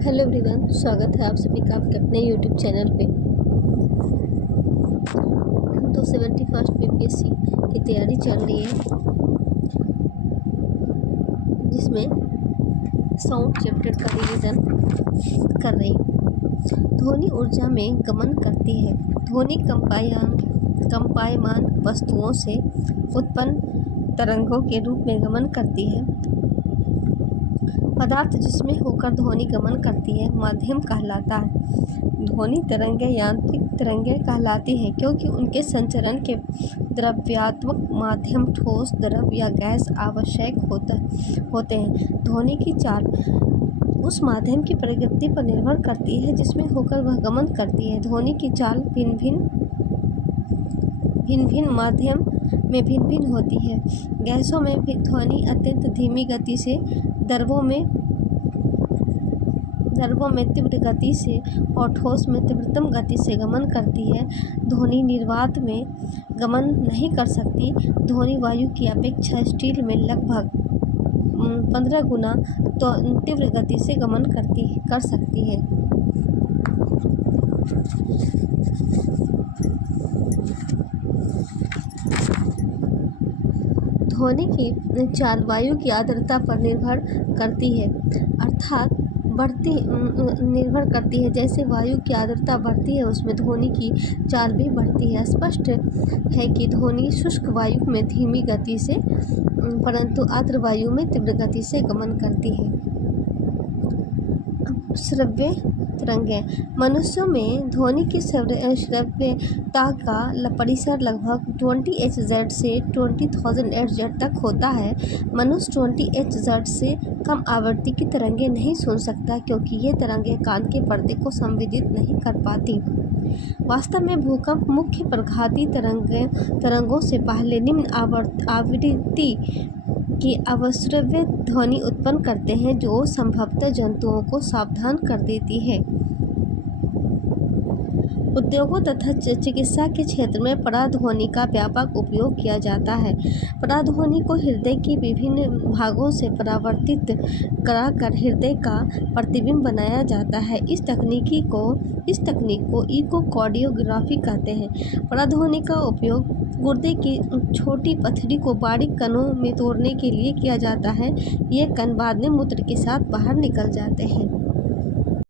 Hello everyone, स्वागत है आप सभी का आपके अपने यूट्यूब चैनल पे। तो 71st पीपीएससी की तैयारी चल रही है, जिसमें साउंड चैप्टर का रिवीजन कर रही हूँ। ध्वनि ऊर्जा में गमन करती है। ध्वनि कंपायमान वस्तुओं से उत्पन्न तरंगों के रूप में गमन करती है। पदार्थ जिसमें होकर ध्वनि गमन करती है माध्यम कहलाता है। ध्वनि तरंगें यांत्रिक तरंगें कहलाती हैं क्योंकि उनके संचरण के द्रव्यात्मक माध्यम ठोस, द्रव या गैस आवश्यक होते हैं। ध्वनि की चाल उस माध्यम की प्रकृति पर निर्भर करती है जिसमें होकर वह गमन करती है। ध्वनि की चाल भिन्न भिन्न माध्यम में भिन्न होती है। गैसों में ध्वनि अत्यंत धीमी गति से, द्रवों में तीव्र गति से और ठोस में तीव्रतम गति से गमन करती है। ध्वनि निर्वात में गमन नहीं कर सकती। ध्वनि वायु की अपेक्षा स्टील में लगभग 15 गुना तो तीव्र गति से गमन कर सकती है। ध्वनि की चाल वायु की आर्द्रता पर निर्भर करती है, अर्थात निर्भर करती है। जैसे वायु की आर्द्रता बढ़ती है, उसमें ध्वनि की चाल भी बढ़ती है। स्पष्ट है कि ध्वनि शुष्क वायु में धीमी गति से, परंतु आर्द्र वायु में तीव्र गति से गमन करती है। श्रव्य तरंगें। मनुष्यों में ध्वनि की श्रव्यता का परिसर लगभग 20 Hz से 20,000 Hz तक होता है। मनुष्य 20 Hz से कम आवृत्ति की तरंगें नहीं सुन सकता क्योंकि ये तरंगें कान के पर्दे को संवेदित नहीं कर पाती। वास्तव में भूकंप मुख्य प्रघाती तरंगों से पहले निम्न आवृत्ति की अवश्रव्य ध्वनि उत्पन्न करते हैं, जो संभवतः जंतुओं को सावधान कर देती है। उद्योगों तथा चिकित्सा के क्षेत्र में पराध्वनि का व्यापक उपयोग किया जाता है। पराध्वनि को हृदय के विभिन्न भागों से परावर्तित कराकर हृदय का प्रतिबिंब बनाया जाता है। इस तकनीक को इकोकार्डियोग्राफी कहते हैं। पराध्वनि का उपयोग गुर्दे की छोटी पथरी को बारीक कणों में तोड़ने के लिए किया जाता है। ये कण बाद में मूत्र के साथ बाहर निकल जाते हैं।